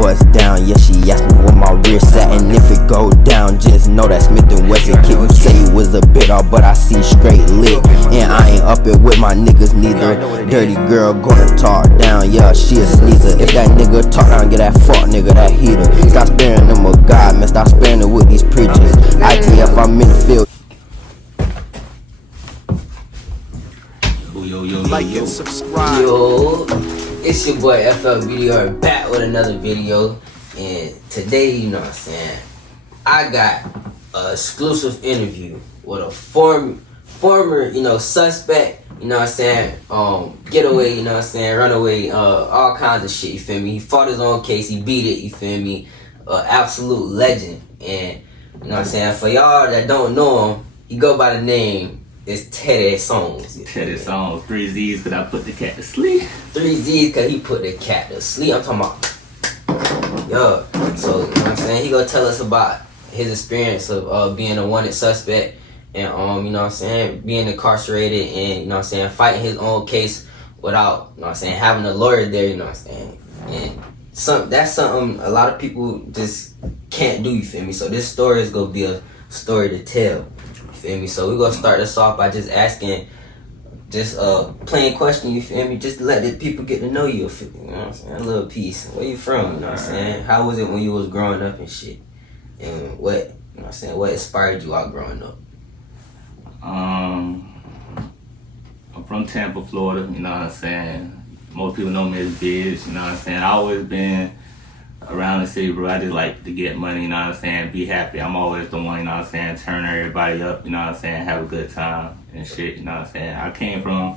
bust down. Yeah, she asked me where my wrist at, and if it go down, just know that Smith & Wesson kid. You say it was a bit off, but I see straight lit, and I ain't up it with my niggas neither. Dirty girl gonna talk down, yeah, she a sneezer. If that nigga talk down, get that fuck nigga that heater. Stop sparing them of God, man, stop sparing it with these preachers. ITF, I'm in the field. Yo, like and subscribe. Yo, it's your boy FL Video back with another video. And today, you know what I'm saying, I got an exclusive interview with a former, you know, suspect, you know what I'm saying, getaway, you know what I'm saying, runaway, all kinds of shit, you feel me? He fought his own case, he beat it, you feel me? Absolute legend. And, you know what I'm saying, for y'all that don't know him, he go by the name, it's Teddy Songs. Teddy Songs, 3 Z's cause I put the cat to sleep. 3 Z's cause he put the cat to sleep. I'm talking about, yo. So, you know what I'm saying? He gonna tell us about his experience of being a wanted suspect and, you know what I'm saying, being incarcerated and, you know what I'm saying, fighting his own case without, you know what I'm saying, having a lawyer there, you know what I'm saying. And that's something a lot of people just can't do, you feel me? So this story is gonna be a story to tell. Feel me? So we're gonna start this off by just asking just plain question, you feel me? Just to let the people get to know you, you know what I'm saying? A little piece. Where you from, you know what I'm saying? How was it when you was growing up and shit? And what, you know what I'm saying, what inspired you out growing up? I'm from Tampa, Florida, you know what I'm saying? Most people know me as Biz, you know what I'm saying? I always been around the city, bro. I just like to get money, you know what I'm saying, be happy. I'm always the one, you know what I'm saying, turn everybody up, you know what I'm saying, have a good time and shit, you know what I'm saying. I came from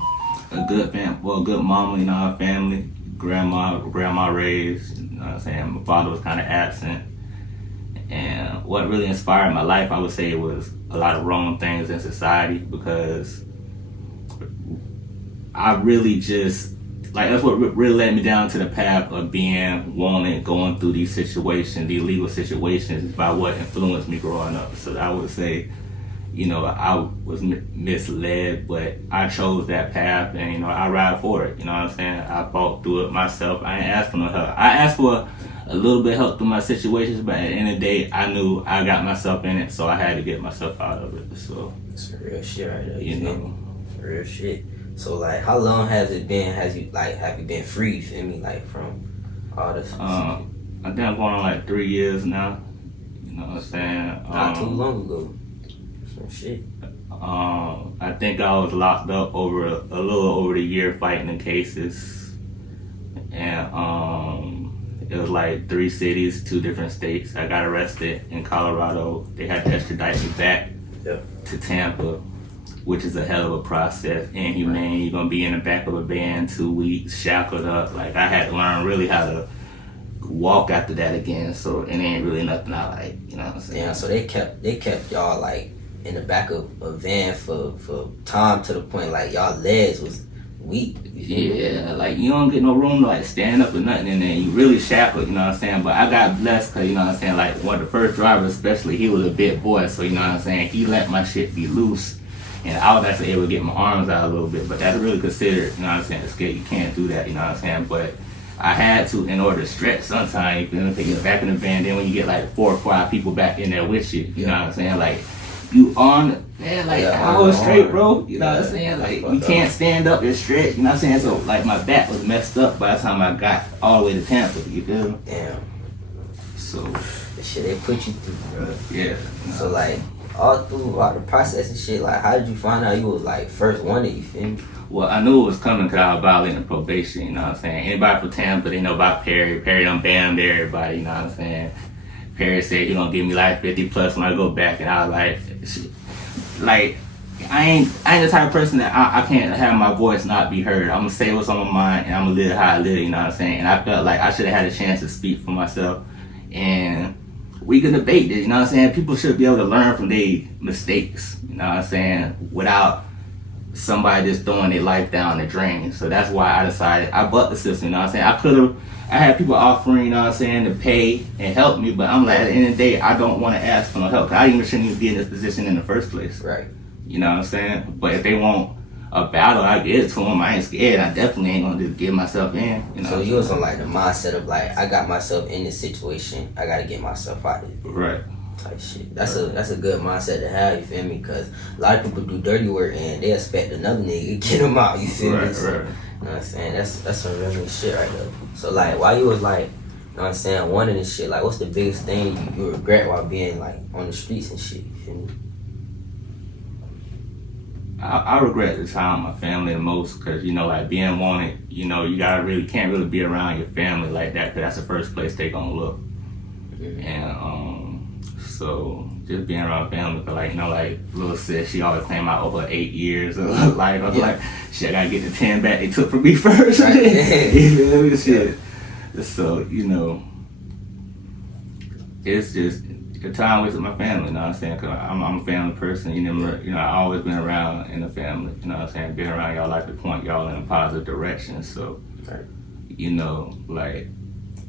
a good good mama, you know, family, grandma raised, you know what I'm saying. My father was kind of absent. And what really inspired my life, I would say, was a lot of wrong things in society, because I really just, like, that's what really led me down to the path of being wanted, going through these situations, these legal situations, by what influenced me growing up. So I would say, you know, I was misled, but I chose that path, and, you know, I ride for it. You know what I'm saying? I fought through it myself. I ain't asked for no help. I asked for a little bit of help through my situations, but at the end of the day, I knew I got myself in it, so I had to get myself out of it. So it's real shit right there, you know, it's real shit. So, like, how long has it been? Have you been free, feel me, like, from all this? I think I'm going on like 3 years now. You know what I'm saying? Not too long ago. Some shit. I think I was locked up over a little over a year fighting the cases, and it was like 3 cities, 2 different states. I got arrested in Colorado. They had to extradite me back to Tampa, which is a hell of a process. Inhumane. You're gonna be in the back of a van 2 weeks, shackled up. Like, I had to learn really how to walk after that again. So it ain't really nothing I like, you know what I'm saying? Yeah. So they kept y'all like in the back of a van for time, to the point like y'all legs was weak. Yeah, like, you don't get no room to like stand up or nothing in there. You really shackled, you know what I'm saying? But I got blessed, cause, you know what I'm saying, like, one of the first drivers especially, he was a big boy, so, you know what I'm saying, he let my shit be loose. And I was actually able to get my arms out a little bit, but that's really considered, you know what I'm saying, a skate. You can't do that, you know what I'm saying? But I had to in order to stretch sometimes. You know, take it back in the van. Then when you get like 4 or 5 people back in there with you know what I'm saying? Like, you on, man, like, I was straight, bro. You know what I'm saying? Like, you can't stand up and stretch, you know what I'm saying? So, like, my back was messed up by the time I got all the way to Tampa, you feel me? Damn. So, the shit they put you through, bro. yeah. So, like, all throughout the process and shit, like, how did you find out you was like first wanted, you feel me? Well, I knew it was coming because I was violating probation, you know what I'm saying? Anybody from Tampa, they know about Perry. Perry done banned everybody, you know what I'm saying? Perry said he gonna give me like 50 plus when I go back, and I was like, I ain't the type of person that I can't have my voice not be heard. I'm gonna say what's on my mind, and I'm gonna live how I live, you know what I'm saying? And I felt like I should have had a chance to speak for myself, and we can debate this, you know what I'm saying? People should be able to learn from their mistakes, you know what I'm saying? Without somebody just throwing their life down the drain. So that's why I decided, I bucked the system, you know what I'm saying? I had people offering, you know what I'm saying, to pay and help me, but I'm like, at the end of the day, I don't want to ask for no help. I shouldn't even be in this position in the first place. Right. You know what I'm saying? But if they want a battle, I get to him. I ain't scared. I definitely ain't gonna just give myself in. You know. So you was on like the mindset of like, I got myself in this situation. I gotta get myself out of it. Right. Type shit. That's a good mindset to have. You feel me? Because a lot of people do dirty work and they expect another nigga to get them out. You feel me? So, Right. you know what I'm saying? That's some real shit right there. So like, why you was like, you know what I'm saying, wanting this shit? Like, what's the biggest thing you regret while being like on the streets and shit? You feel me? I regret the time with my family the most because, you know, like being wanted, you know, you can't really be around your family like that because that's the first place they gonna look. Mm-hmm. And so just being around family, cause like, you know, like little sis, she always claimed out over 8 years of life. I was like, shit, I gotta get the 10 back they took from me first. Right. You know, this shit. So, you know, it's just the time with my family, you know what I'm saying? Cause I'm a family person, you know, I always been around in the family, you know what I'm saying? Being around y'all like to point y'all in a positive direction. So, you know, like,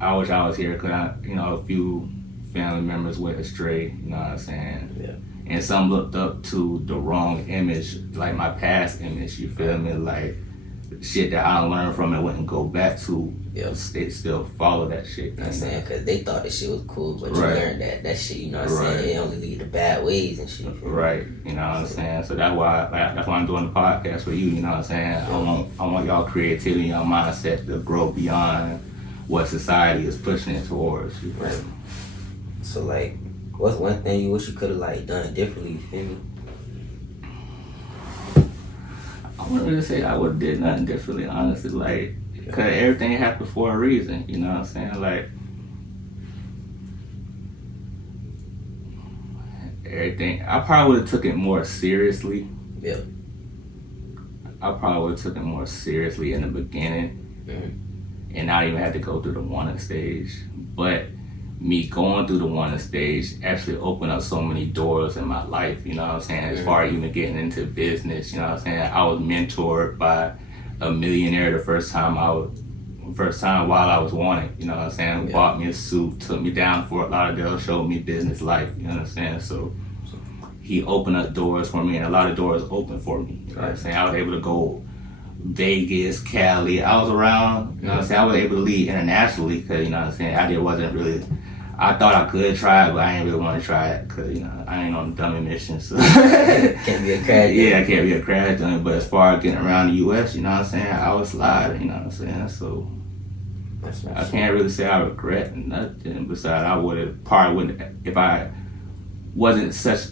I wish I was here cause you know, a few family members went astray, you know what I'm saying? Yeah. And some looked up to the wrong image, like my past image, you feel me? Like, shit that I learned from it wouldn't go back to, they still follow that shit. You know what I'm saying? Because they thought that shit was cool, but you Right. learned that shit, you know what I'm saying? It only lead to bad ways and shit. Right, you know what I'm saying? So that's why I'm doing the podcast for you, you know what I'm saying? I want y'all creativity, y'all mindset to grow beyond what society is pushing it towards. You feel me? So like, what's one thing you wish you could have like done differently, you feel me? I wouldn't really say I would have did nothing differently, honestly, like, cause everything happened for a reason, you know what I'm saying? Like, everything, I probably would have took it more seriously. Yeah. I probably would have took it more seriously in the beginning, and not even had to go through the wanted stage. But me going through the wanted stage actually opened up so many doors in my life, you know what I'm saying? As far as even getting into business, you know what I'm saying? I was mentored by a millionaire the first time while I was wanted, you know what I'm saying? Bought me a suit, took me down to Fort Lauderdale, showed me business life, you know what I'm saying? So he opened up doors for me, and a lot of doors opened for me, you know what I'm saying? I was able to go Vegas, Cali, I was around, you know what I'm saying? I was able to lead internationally because, you know what I'm saying, I thought I could try it, but I ain't really want to try it because, you know, I ain't on a dummy mission. So Can't be a crash. Yeah, I can't be a crash dummy. But as far as getting around the U.S., you know what I'm saying, I was sliding, you know what I'm saying? So I can't really say I regret nothing. Besides, I wouldn't, if I wasn't such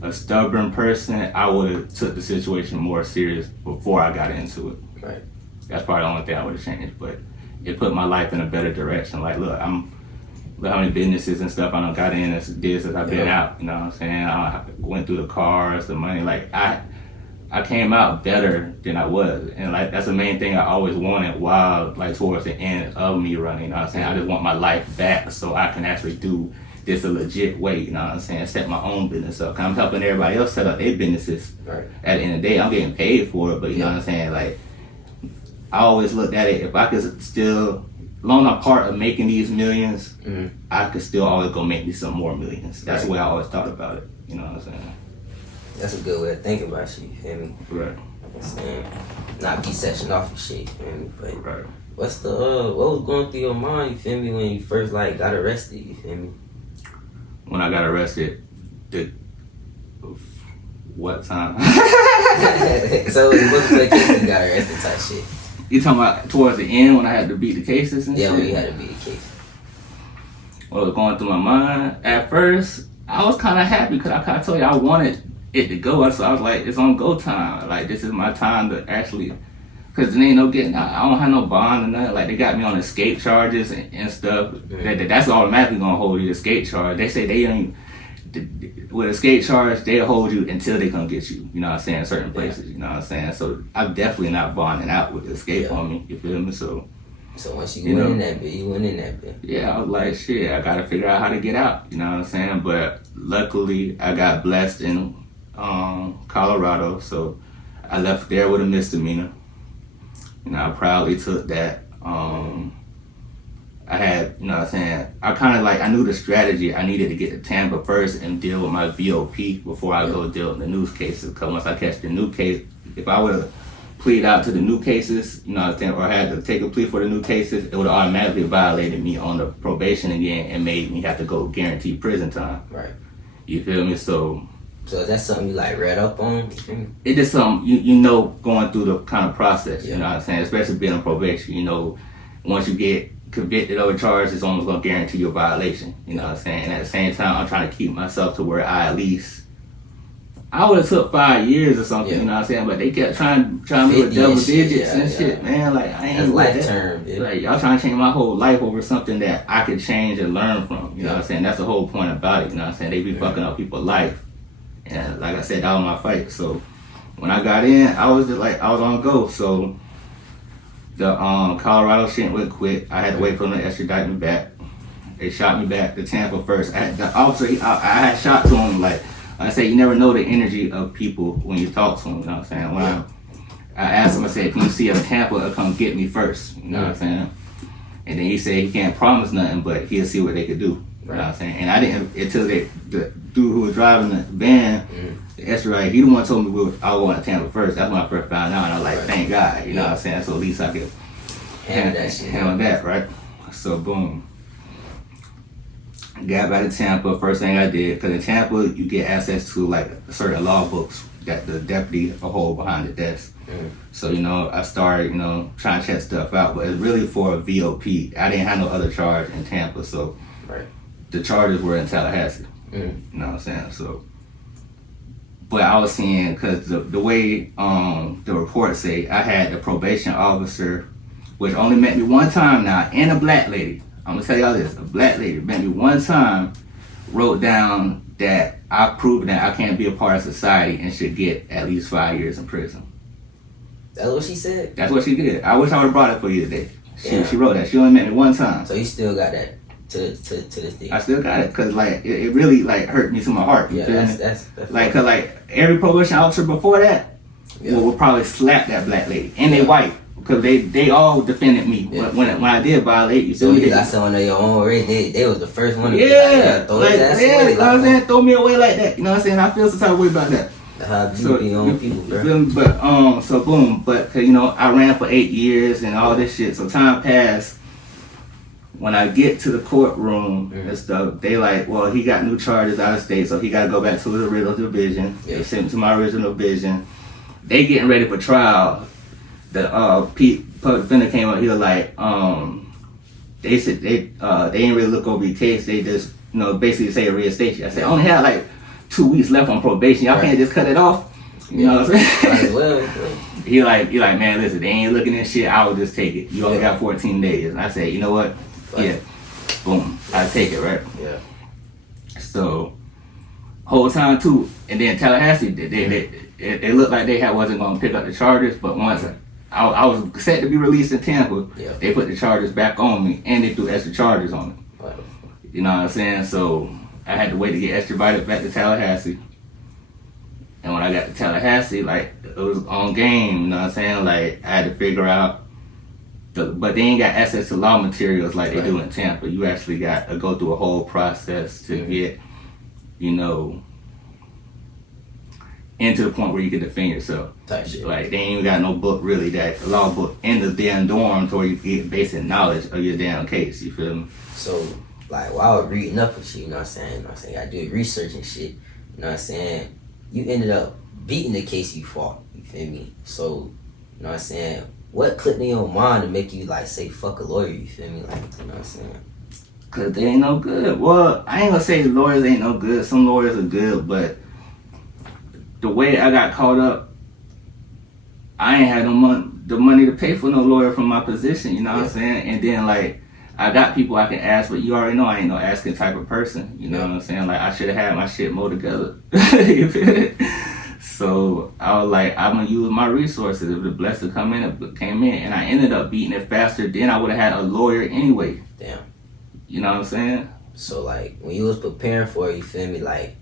a stubborn person, I would have took the situation more serious before I got into it. Right. That's probably the only thing I would have changed. But it put my life in a better direction. Like, look how many businesses and stuff I done got in and did since I've been out, you know what I'm saying? I went through the cars, the money, like I came out better than I was. And like that's the main thing I always wanted while like towards the end of me running, you know what I'm saying? I just want my life back so I can actually do this a legit way, you know what I'm saying? Set my own business up. 'Cause I'm helping everybody else set up their businesses. Right. At the end of the day, I'm getting paid for it, but you know what I'm saying? Like I always looked at it, if I could still, as long as I'm part of making these millions, I could still always go make me some more millions. That's the way I always thought about it. You know what I'm saying? That's a good way of thinking about shit, you feel me? Right. I'm saying, not be session off and shit, you feel me? But Right. what was going through your mind, you feel me, when you first like got arrested, you feel me? When I got arrested, what time? So it wasn't the case you got arrested type shit. You talking about towards the end when I had to beat the cases and shit? When you had to beat the case. What was going through my mind? At first, I was kind of happy because I kind of told you I wanted it to go. So I was like, it's on go time. Like, this is my time to actually, because there ain't no getting out. I don't have no bond or nothing. Like, they got me on escape charges and stuff. That's automatically going to hold you, escape charge. They say they ain't, with escape charge, they'll hold you until they come get you. You know what I'm saying? Certain places, you know what I'm saying? So I'm definitely not bonding out with the escape on me. You feel me? So once you went in that bit, you went in that bit. Yeah, I was like, shit, I gotta figure out how to get out. You know what I'm saying? But luckily, I got blessed in Colorado, so I left there with a misdemeanor. You know, I proudly took that. I had, you know what I'm saying, I knew the strategy. I needed to get to Tampa first and deal with my VOP before I go deal with the news cases. Because once I catch the if I would have plead out to the new cases, you know what I'm saying, or had to take a plea for the new cases, it would have automatically violated me on the probation again and made me have to go guaranteed prison time. Right. You feel me? So is that something you like read up on? It just something you know going through the kind of process. Yeah. You know what I'm saying, especially being on probation. You know, once you get convicted of a charge, it's almost gonna guarantee you a violation. You know what I'm saying? And at the same time, I'm trying to keep myself to where I at least. I would have took 5 years or something, you know what I'm saying? But they kept trying to do a double digits and shit, man. Like, I ain't life that. term, dude. Like, y'all trying to change my whole life over something that I could change and learn from. You know what I'm saying? That's the whole point about it. You know what I'm saying? They be fucking up people's life. And like I said, that was my fight. So when I got in, I was just like, I was on go. So the Colorado shit went quick. I had to wait for them to extradite me back. They shot me back to Tampa first. The officer, I had shot to him like, I say you never know the energy of people when you talk to them, you know what I'm saying? When I asked him, I said, can you see a Tampa come get me first? You know what I'm saying? And then he said he can't promise nothing, but he'll see what they could do. You know what I'm saying? And I didn't, until the dude who was driving the van, the extradite, he the one told me I was going to Tampa first. That's when I first found out. And I was like, thank God, you know what I'm saying? So at least I could handle that, right? So boom. Got back to Tampa. First thing I did, because in Tampa you get access to like certain law books that the deputy hold behind the desk. So you know, I started trying to check stuff out, but it's really for a VOP. I didn't have no other charge in Tampa, so the charges were in Tallahassee. You know what I'm saying? So, but I was seeing because the way the reports say, I had the probation officer, which only met me one time now, and a black lady. I'm gonna tell y'all this, a black lady met me one time, wrote down that I've proven that I can't be a part of society and should get at least 5 years in prison. That's what she said? That's what she did. I wish I would've brought it for you today. She wrote that. She only met me one time. So you still got that to this day? I still got it, cause like it really like hurt me to my heart. You feel me? That's like, cause like every probation officer before that would probably slap that black lady, and they white. Because they all defended me when I did violate. You so feel me? Got someone of your own race. They was the first one to throw me away like that. You know what I'm saying? I feel some type of way about that. So your own people, bro. Feel me? But so boom. But cause, I ran for 8 years and all this shit. So time passed. When I get to the courtroom and stuff, they like, well, he got new charges out of state, so he got to go back to his original division. They sent him to my original division. They getting ready for trial. The public defender came up. He was like, they said they didn't really look over your case. They just basically say reinstate you. I said I only had like 2 weeks left on probation. Y'all can't just cut it off. You know what I'm saying? He like man, listen, they ain't looking at shit. I will just take it. You only got 14 days. And I said, you know what? Boom, I take it, right? Yeah. So whole time too, and then Tallahassee, they looked like they wasn't gonna pick up the charges, but once I was set to be released in Tampa, they put the charges back on me, and they threw extra charges on me. You know what I'm saying? So I had to wait to get extradited back to Tallahassee. And when I got to Tallahassee, like, it was on game, you know what I'm saying? Like, I had to figure out, but they ain't got access to law materials like they do in Tampa. You actually got to go through a whole process to get, into the point where you can defend yourself. Like, they ain't even got no book really, that law book in the damn dorms where you get basic knowledge of your damn case, you feel me? So, like, while I was reading up with you, you know what I'm saying? I did research and shit, you know what I'm saying? You ended up beating the case you fought, you feel me? So, you know what I'm saying? What clicked in your mind to make you, like, say, fuck a lawyer, you feel me? Like, you know what I'm saying? Cause they ain't no good. Well, I ain't gonna say lawyers ain't no good. Some lawyers are good, but the way I got caught up, I ain't had the money to pay for no lawyer from my position, you know what I'm saying? And then, like, I got people I can ask, but you already know I ain't no asking type of person, you know what I'm saying? Like, I should have had my shit more together. You feel it? So I was like, I'm gonna use my resources. If the blessing came in, and I ended up beating it faster than I would have had a lawyer anyway. Damn. You know what I'm saying? So, like, when you was preparing for it, you feel me, like,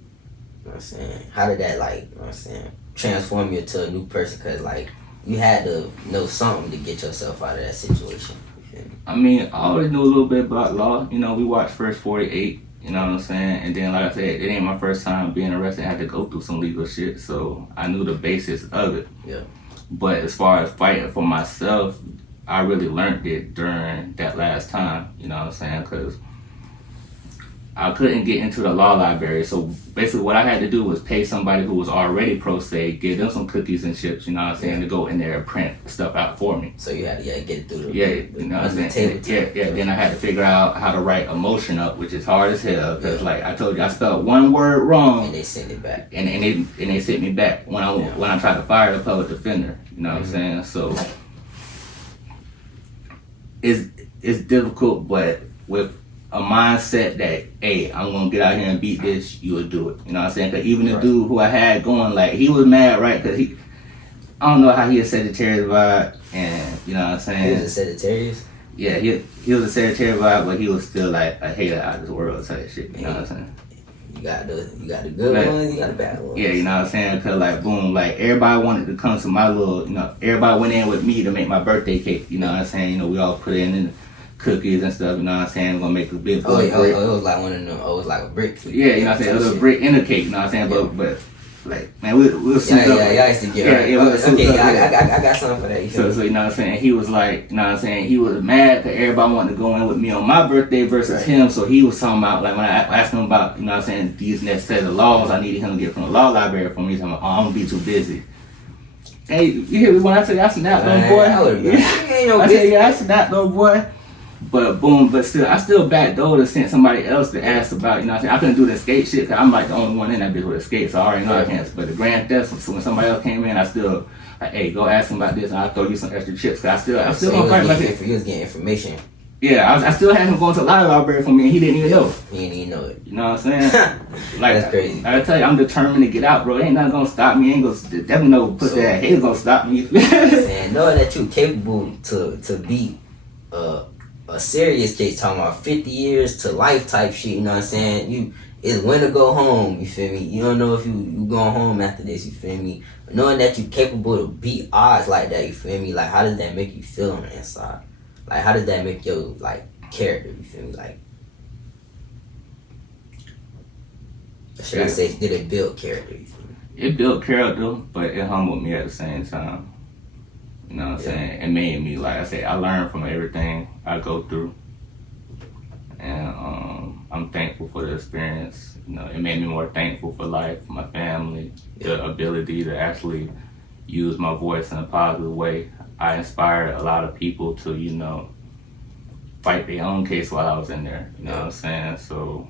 you know what I'm saying? How did that, like, you know what I'm saying, transform you into a new person? Because, like, you had to know something to get yourself out of that situation. You feel me? I mean, I always knew a little bit about law. We watched First 48, you know what I'm saying? And then, like I said, it ain't my first time being arrested. I had to go through some legal shit, so I knew the basics of it. Yeah. But as far as fighting for myself, I really learned it during that last time, you know what I'm saying? Because I couldn't get into the law library. So basically what I had to do was pay somebody who was already pro se, give them some cookies and chips, you know what I'm saying, to go in there and print stuff out for me. So you had to get it through the you know what I'm saying? Then I had to figure out how to write a motion up, which is hard as hell. Because like I told you, I spelled one word wrong. And they sent it back. And they sent me back when I tried to fire the public defender. You know what I'm saying? So it's difficult, but with a mindset that, hey, I'm gonna get out here and beat this, you would do it. You know what I'm saying? Because even the dude who I had going, like, he was mad, right? Because I don't know how he a Sagittarius vibe, and you know what I'm saying? He was a Sagittarius? Yeah, he was a Sagittarius vibe, but he was still like a hater out of this world type shit. You know what I'm saying? You got the good ones, you got the bad ones. Yeah, you know what I'm saying? Because, like, boom, like, everybody wanted to come to my little, you know, everybody went in with me to make my birthday cake. You know what I'm saying? You know, we all put in cookies and stuff, you know what I'm saying? We're going to make a big brick. It was like one of them, it was like a brick. Yeah, you know what I'm saying? It was a brick in a cake, you know what I'm saying? Yeah. But like, man, we'll suit up. Yeah, I used to get I got something for that. So, you know what I'm saying? He was like, you know what I'm saying? He was mad because everybody wanted to go in with me on my birthday versus him. So he was talking about, like, when I asked him about, you know what I'm saying, these next set of laws I needed him to get from the law library for me, he's talking about, I'm going to be too busy. Hey, you hear me when I tell you I snapped, little boy? I tell you I snapped, little boy. But boom, but still, I still backdoored to send somebody else to ask about, you know what I'm saying? I couldn't do the skate shit because I'm like the only one in that bitch with a skate, so I already know I can't. But the grand theft, so when somebody else came in, I still, like, hey, go ask him about this and I'll throw you some extra chips. Cause I still gonna fight like it. He was getting information. Yeah, I still had him going to a lot of library for me and he didn't even know. He didn't even know it. You know what I'm saying? Like, that's crazy. I tell you, I'm determined to get out, bro. Ain't nothing gonna stop me. Ain't gonna, definitely no pussy ass hater gonna stop me. And knowing that you're capable to beat a serious case, talking about 50 years to life type shit, you know what I'm saying? It's when to go home, you feel me? You don't know if you going home after this, you feel me? But knowing that you're capable to beat odds like that, you feel me? Like, how does that make you feel on the inside? Like, how does that make your, like, character, you feel me? Like, should I say, did it build character, you feel me? It built character, but it humbled me at the same time. You know what I'm saying? It made me, like I said, I learned from everything I go through. And I'm thankful for the experience. You know, it made me more thankful for life, for my family, the ability to actually use my voice in a positive way. I inspired a lot of people to, you know, fight their own case while I was in there. You know what I'm saying? So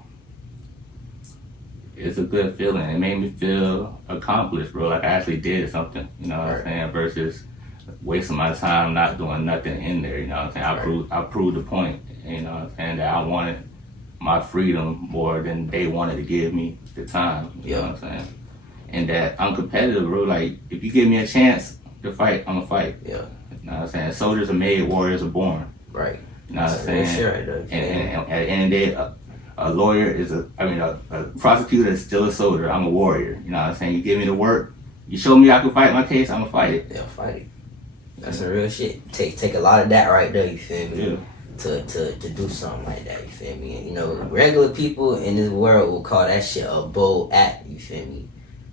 it's a good feeling. It made me feel accomplished, bro. Like I actually did something, you know what I'm saying? Versus wasting my time not doing nothing in there, you know what I'm saying? I proved the point, you know what I'm saying, that I wanted my freedom more than they wanted to give me the time, you know what I'm saying? And that I'm competitive, bro. Like, if you give me a chance to fight, I'm gonna fight. Yeah. You know what I'm saying? Soldiers are made, warriors are born. Right. You know what I'm saying? Sure, and at the end of the day, a lawyer is a prosecutor is still a soldier. I'm a warrior. You know what I'm saying? You give me the work, you show me I can fight my case, I'm gonna fight it. Yeah, fight it. That's some real shit. Take a lot of that right there, you feel me? Yeah. To do something like that, you feel me? And, you know, regular people in this world will call that shit a bold act, you feel me?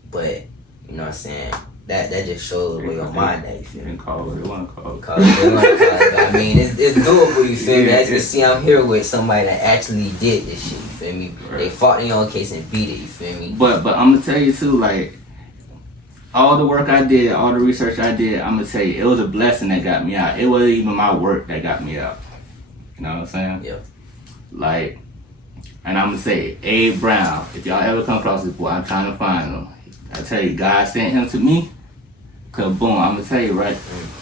But, you know what I'm saying? That just shows where your mind at, you feel me? You can call it, you want to call it. But I mean, it's doable, you feel me? As you see, I'm here with somebody that actually did this shit, you feel me? Right. They fought in your own case and beat it, you feel me? But I'm going to tell you too, like, all the work I did, all the research I did, I'm going to tell you, it was a blessing that got me out. It wasn't even my work that got me out. You know what I'm saying? Yeah. Like, and I'm going to say, Abe Brown, if y'all ever come across this boy, I'm trying to find him. I tell you, God sent him to me, because boom, I'm going to tell you, right?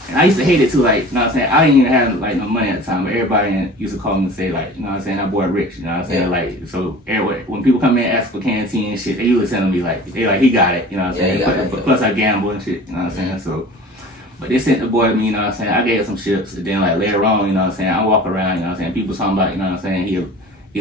And I used to hate it too, like, you know what I'm saying? I didn't even have, like, no money at the time, but everybody used to call me and say, like, you know what I'm saying? That boy rich, you know what I'm saying? Like, so when people come in and ask for canteen and shit, they usually tell me, like, he got it, you know what I'm saying? But plus I gamble and shit, you know what I'm saying? So, but they sent the boy to me, you know what I'm saying? I gave some chips, and then, like, later on, you know what I'm saying? I walk around, you know what I'm saying? People talking about, you know what I'm saying? He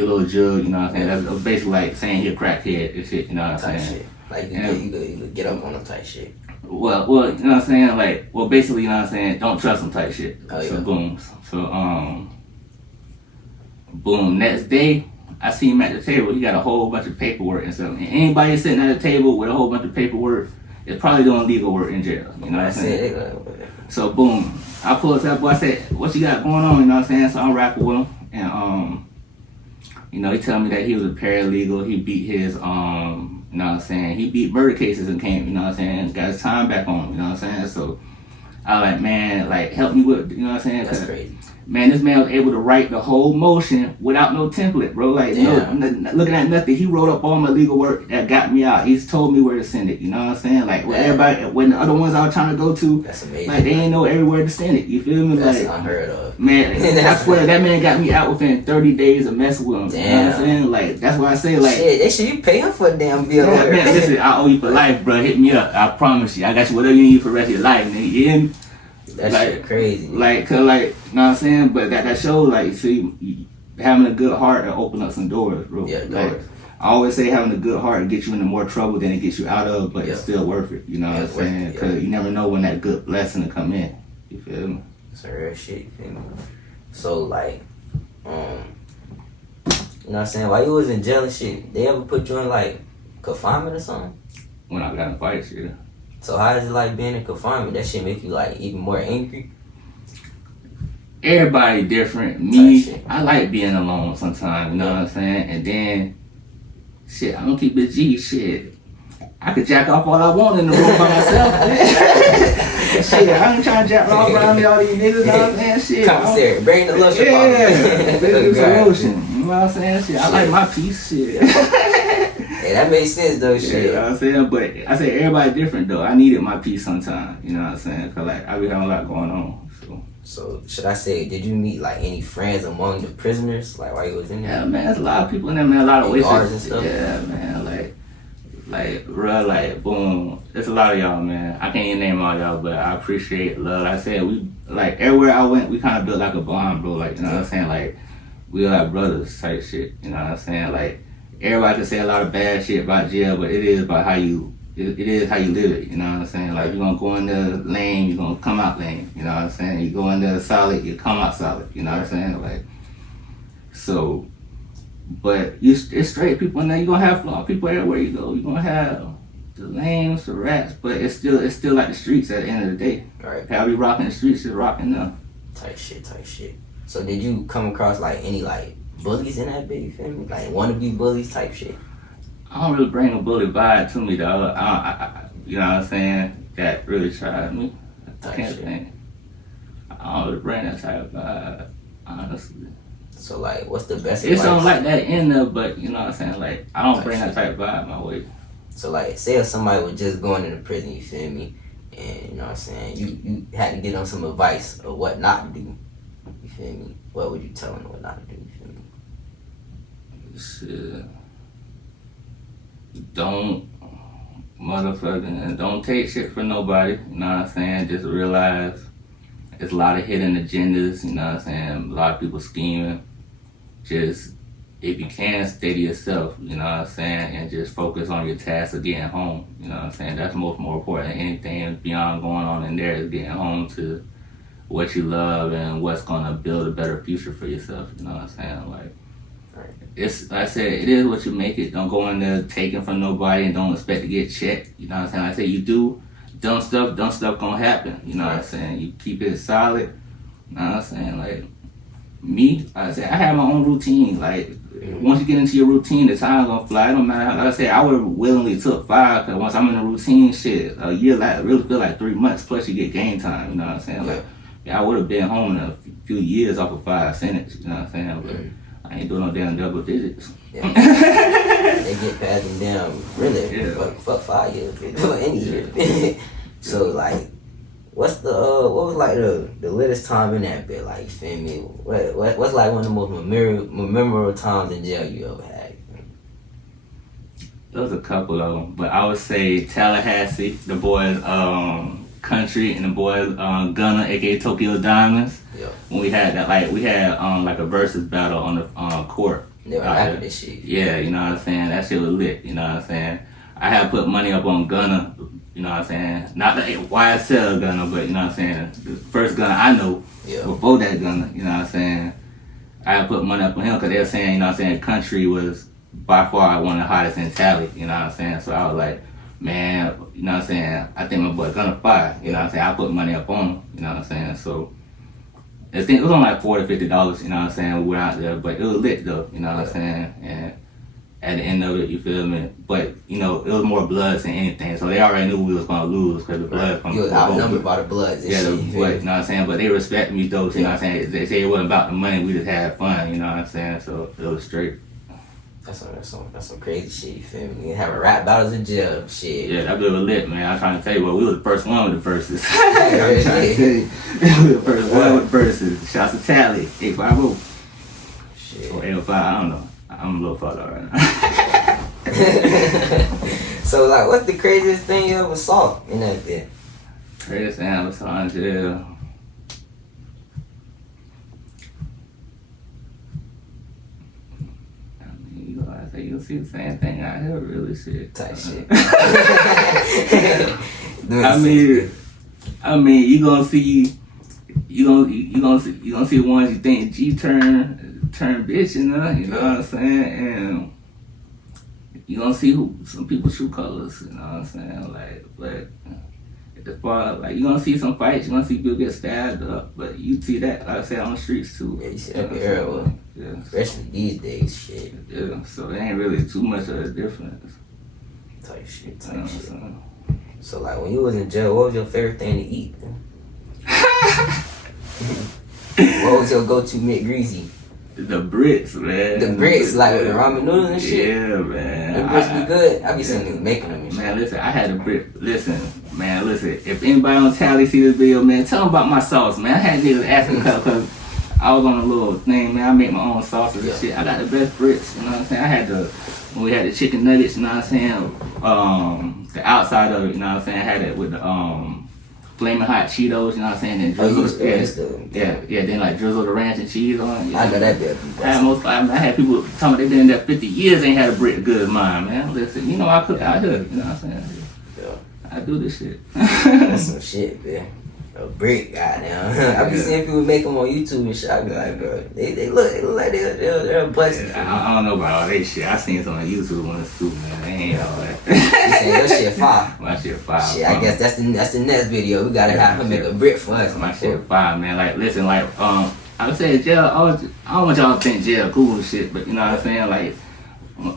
a little jug, you know what I'm saying? That's basically like saying he a crackhead and shit, you know what I'm saying? Shit. Like, you could get up on them type shit. Well, you know what I'm saying? Like, well, basically, you know what I'm saying? Don't trust them type shit. Oh, yeah. So, boom. So, boom. Next day, I see him at the table. He got a whole bunch of paperwork and stuff. And anybody sitting at a table with a whole bunch of paperwork, is probably doing legal work in jail. You know what I'm saying? So boom, I pulled up to that boy. I said, "What you got going on?" You know what I'm saying? So I'm rapping with him, and you know, he told me that he was a paralegal. He beat his you know what I'm saying? He beat murder cases and came. You know what I'm saying? Got his time back on him. You know what I'm saying? So I was like, man, like help me with. You know what I'm saying? That's crazy. Man, this man was able to write the whole motion without no template, bro. Like, looking at nothing. He wrote up all my legal work that got me out. He's told me where to send it. You know what I'm saying? Like, when the other ones I was trying to go to, that's amazing. Like, they ain't know everywhere to send it. You feel me? That's like, unheard of. Man, I swear that man got me out within 30 days of messing with him. Damn. You know what I'm saying? Like, that's why I say, like, shit, they should you pay him for a damn bill. Man, listen, I owe you for life, bro. Hit me up. I promise you. I got you whatever you need for the rest of your life, nigga. You hear me? That like, shit crazy. Like, cause like, you know what I'm saying? But that shows, like, see, having a good heart to open up some doors, bro. Yeah, like, I always say having a good heart gets you into more trouble than it gets you out of, but it's still worth it. You know what I'm saying? Cause you never know when that good blessing to come in. You feel me? That's real shit. You feel me? So like, you know what I'm saying? While you was in jail and shit, they ever put you in like confinement or something? When I got in fights, yeah. So how is it like being in confinement? That shit make you like even more angry? Everybody different. Me, I like being alone sometimes, you know what I'm saying? And then, shit, I'm gonna keep it G, shit. I could jack off all I want in the room by myself. Shit, I ain't trying to jack off around me, all these niggas, you know what I'm saying? Shit. Commissary, bring the lotion. Yeah, bring the lotion. You know what I'm saying? Shit, I like my piece, shit. Hey, that makes sense though, shit. You know what I'm saying? But I say everybody different though. I needed my peace sometimes, you know what I'm saying? Cause like I be having a lot going on. So should I say, did you meet like any friends among the prisoners? Like while you was in there? Yeah, man, there's a lot of people in there, man. A lot of ways. And stuff? Yeah, man. Like real, like boom. There's a lot of y'all, man. I can't even name all y'all, but I appreciate love. Like I said, we like everywhere I went, we kind of built like a bond, bro. Like you know what I'm saying? Like we were like brothers type shit. You know what I'm saying? Like. Everybody can say a lot of bad shit about jail, but it is about how you, it is how you live it, you know what I'm saying? Like, you're gonna go in there lame, you're gonna come out lame, you know what I'm saying? You go in there solid, you come out solid, you know what I'm saying? Like, so, but it's straight people in there, you're gonna have flawed people everywhere you go. You're gonna have the lames, the rats, but it's still like the streets at the end of the day. Right. How we rocking the streets is rocking them. Type shit. So did you come across like any like bullies in that bit, you feel me? Like wannabe bullies type shit? I don't really bring a bully vibe to me, though. You know what I'm saying? That really tried me. I can't think. I don't really bring that type of vibe, honestly. So, like, what's the best It's advice? something like that in there, but you know what I'm saying? Like, I don't bring that type of vibe my way. So, like, say if somebody was just going into prison, you feel me? And, you know what I'm saying? You had to give them some advice of what not to do. You feel me? What would you tell them what not to do? You feel me? Shit. Don't take shit from nobody, you know what I'm saying? Just realize there's a lot of hidden agendas, you know what I'm saying? A lot of people scheming. Just, if you can, stay to yourself, you know what I'm saying? And just focus on your task of getting home, you know what I'm saying? That's more important than anything beyond going on in there is getting home to what you love and what's gonna build a better future for yourself, you know what I'm saying? Like, it's, like I said, it is what you make it. Don't go in there taking from nobody and don't expect to get checked. You know what I'm saying? Like I say, you do dumb stuff gonna happen. You know what I'm saying? You keep it solid. You know what I'm saying? Like, me, like I said, I have my own routine. Like, once you get into your routine, the time's gonna fly. It don't matter how, like I said, I would have willingly took 5, because once I'm in a routine, shit, a year, like, really feel like 3 months, plus you get game time. You know what I'm saying? Like, yeah, I would have been home in a few years off of 5 sentences. You know what I'm saying? But, I ain't doing no damn double digits. Yeah. They get past them damn, really, fuck 5 years, any year. So, like, what's the, what was like the latest time in that bit, like, you feel me? What's like one of the most memorable times in jail you ever had? There was a couple of them, but I would say Tallahassee, the boys, Country, and the boys, Gunna, aka Tokyo Diamonds. Yeah. When we had that, like, like a versus battle on the court. They were rapping this shit. Yeah, you know what I'm saying? That shit was lit, you know what I'm saying? I had put money up on Gunna, you know what I'm saying? Not the YSL Gunna, but you know what I'm saying? The first Gunna I know, before that Gunna, you know what I'm saying? I had put money up on him because they were saying, you know what I'm saying, Country was by far one of the hottest in Tally, you know what I'm saying? So I was like, man, you know what I'm saying, I think my boy gonna fire, you know what I'm saying, I put money up on him, you know what I'm saying, so I think it was only like $40, $50, you know what I'm saying, we were out there, but it was lit though, you know what I'm saying, and at the end of it, you feel me, but, you know, it was more bloods than anything, so they already knew we was gonna lose, because the blood you was outnumbered by the bloods and yeah, shit, you know what I'm saying, but they respect me though, you know what I'm saying, they say it wasn't about the money, we just had fun, you know what I'm saying, so it was straight. That's some crazy shit, you feel me? Having rap battles in jail, shit. Yeah, that bit was lit, man. I was trying to tell you, well, we were the first one with the verses. Yeah, I'm trying to tell you, we were the first one with the verses. Shouts to Tally, 850. Shit. Or 805, I don't know. I'm a little fucked up right now. So, like, what's the craziest thing you ever saw in that bit? Greatest thing I saw in jail. You'll see the same thing out here, really shit. Type shit. I mean, you gonna see the ones you think G turn bitch, you know what I'm saying, and you gonna see some people true colors, you know what I'm saying, like, but as far like you gonna see some fights, you gonna see people get stabbed up, but you see that, like I said, on the streets too. Yeah, you see that everywhere. Yeah. Especially these days, shit. Yeah, so it ain't really too much of a difference. Type shit. Saying? So, like, when you was in jail, what was your favorite thing to eat? What was your go-to meat greasy? The bricks, man. The bricks, like with the ramen noodles and shit? Yeah, man. The bricks be good? I be seeing niggas making them and shit. Man, listen, I had a brick. Listen, if anybody on Tally see this video, man, tell them about my sauce, man. I had niggas asking because I was on a little thing, man. I make my own sauces and shit. I got the best bricks, you know what I'm saying? When we had the chicken nuggets, you know what I'm saying? The outside of it, you know what I'm saying? I had it with the flaming hot Cheetos, you know what I'm saying? Then drizzle then like drizzle the ranch and cheese on it. I know that bit. I had people telling me they been in there 50 years, ain't had a brick good as mine, man. Listen, you know I cook out here, you know what I'm saying? Yeah. I do this shit. That's some shit, man. A brick, goddamn. I be seeing people make them on YouTube and shit. I be like, bro, they look like they're busting. I don't know about all that shit. I seen some on YouTube on the soup, man. They ain't all that. You saying your shit fire? My shit fire. Shit, I guess that's the next video. We gotta have him make a brick for us. My shit fire, man. Like, listen, like, I would say jail. I don't want y'all to think jail cool and shit, but you know what I'm saying, like.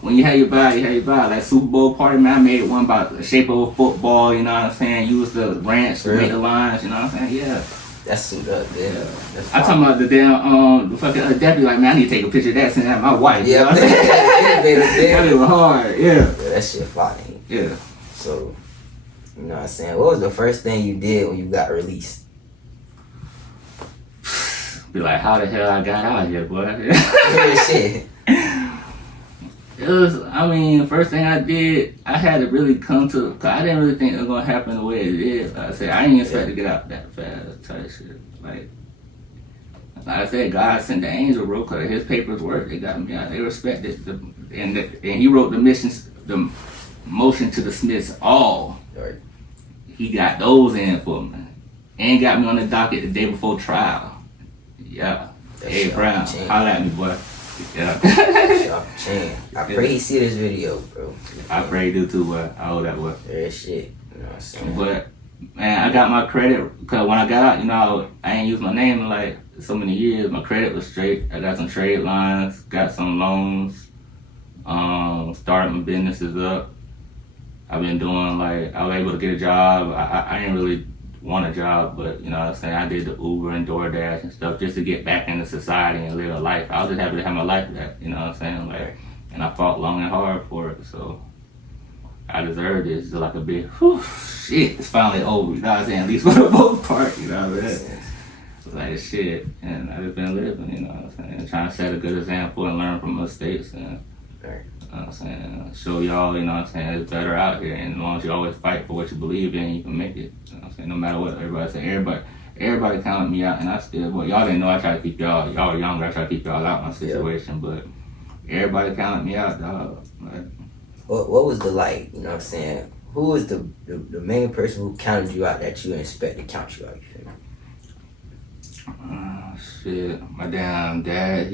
When you have your body, you have your body. Like Super Bowl party, man, I made one about the shape of a football, you know what I'm saying? Use the ranch to make the lines, you know what I'm saying? Yeah. That's suit up, yeah. I'm talking about the damn, the fucking deputy, like, man, I need to take a picture of that, send that to my wife. Yeah, you know what I'm saying? That was hard, yeah. That shit fire. Yeah. So, you know what I'm saying? What was the first thing you did when you got released? Be like, how the hell I got out here, boy? Shit. It was, I mean, first thing I did, I had to really come to, cause I didn't really think it was gonna happen the way it did. Like I said, I didn't expect to get out that fast, type shit. Like I said, God sent the angel, bro, cause his papers worked. They got me out. They respected and he wrote the motion to dismiss all. Right. He got those in for me, and got me on the docket the day before trial. Yeah. Hey Brown, holla at me, boy. Yeah. I pray he see this video, bro. I pray he do too, but I owe that boy. Yeah, shit. You know what I'm saying? But man, I got my credit because when I got out, you know, I ain't used my name in like so many years. My credit was straight. I got some trade lines, got some loans, started my businesses up. I've been doing like I was able to get a job. I didn't really want a job, but you know what I'm saying, I did the Uber and DoorDash and stuff just to get back into society and live a life. I was just happy to have my life back, you know what I'm saying, like, and I fought long and hard for it, so I deserve this. It's like a big, whew, shit, it's finally over, you know what I'm saying, at least for the most part, you know what I'm saying, like shit, and I just been living, you know what I'm saying, trying to set a good example and learn from mistakes and you know what I'm saying, show y'all, you know what I'm saying, it's better out here, and as long as you always fight for what you believe in, you can make it, you know what I'm saying, no matter what everybody say. Everybody counted me out, and I still, well, y'all didn't know I tried to keep y'all were younger, I tried to keep y'all out my situation, but everybody counted me out, dog. Like, what was the, like, you know what I'm saying, who was the main person who counted you out that you didn't expect to count you out, you feel me? Shit, my damn dad,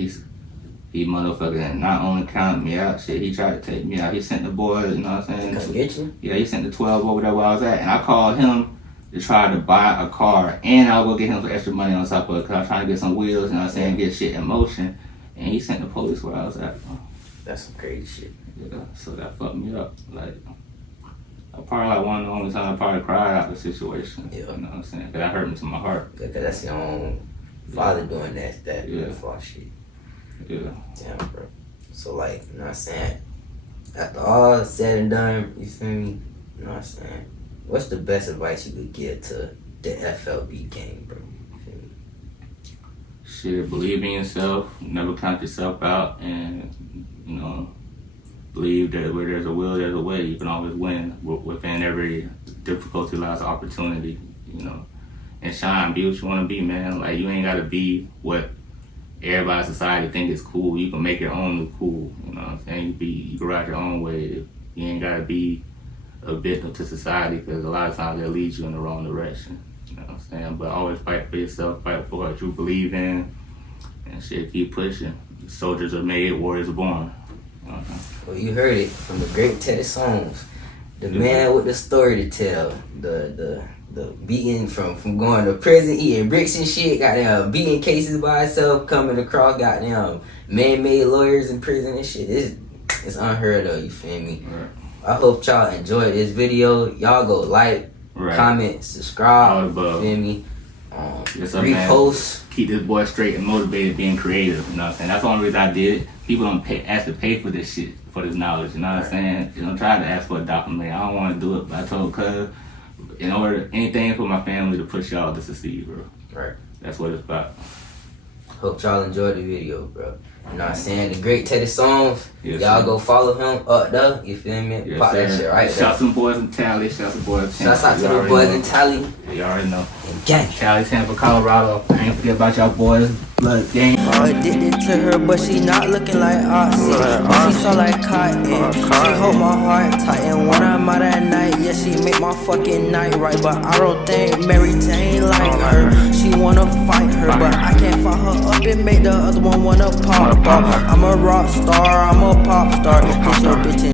He motherfucking not only counted me out, shit, he tried to take me out. He sent the boys, you know what I'm saying? Come get you? Yeah, he sent the 12 over there where I was at. And I called him to try to buy a car. And I will go get him some extra money on top of it because I was trying to get some wheels, you know what I'm saying, get shit in motion. And he sent the police where I was at. That's some crazy shit. Yeah, so that fucked me up. Like, I probably like one of the only times I probably cried out the situation. Yeah. You know what I'm saying? Because that hurt me to my heart. Cause that's your own father doing that Yeah. fuck shit. Yeah. Damn, bro. So like, you know what I'm saying? After all said and done, you feel me? You know what I'm saying? What's the best advice you could give to the FLB game, bro? You feel me? Shit, believe in yourself, never count yourself out, and, you know, believe that where there's a will, there's a way. You can always win. Within every difficulty lies an opportunity, you know. And shine, be what you want to be, man. Like, you ain't got to be what everybody in society think is cool. You can make your own new cool, you know what I'm saying? You can ride your own way. You ain't got to be a victim to society because a lot of times they'll lead you in the wrong direction, you know what I'm saying? But always fight for yourself, fight for what you believe in, and shit, keep pushing. Soldiers are made, warriors are born. You know what I'm saying? Well, you heard it from the great Teddy Songs, the man with the story to tell, the beating from going to prison, eating bricks and shit, goddamn beating cases by himself, coming across goddamn man-made lawyers in prison and shit. It's unheard of, you feel me? Right. I hope y'all enjoyed this video. Y'all go like, Right. comment, subscribe, All you above. feel me? Yes, sir, man. Repost. Keep this boy straight and motivated, being creative. You know what I'm saying? That's the only reason I did it. People don't ask to pay for this shit, for this knowledge. You know what I'm saying? You know, try to ask for a document. I don't want to do it, but I told cuz, in order anything for my family to push y'all to succeed, bro. Right. That's what it's about. Hope y'all enjoyed the video, bro. You know what I'm saying? The great Teddy Songs. Yes, Y'all sir. go follow him up there. You feel me? Yes, Pop that sir. shit right there. Shout some boys in Tally. Shout some boys in Shouts out to You the already boys know. in Tally You already know. and gang. Tally, Tampa, Colorado. I ain't forget about y'all boys. Blood gang. Addicted to her, but she not looking like Oxy. She so like cotton. She hold my heart tight, and when I'm out at night, yeah, she make my fucking night right. But I don't think Mary Jane like her. She wanna fight her, but I can't fight her up and make the other one wanna pop off. I'm a rock star, I'm a pop star. Hit your bitch in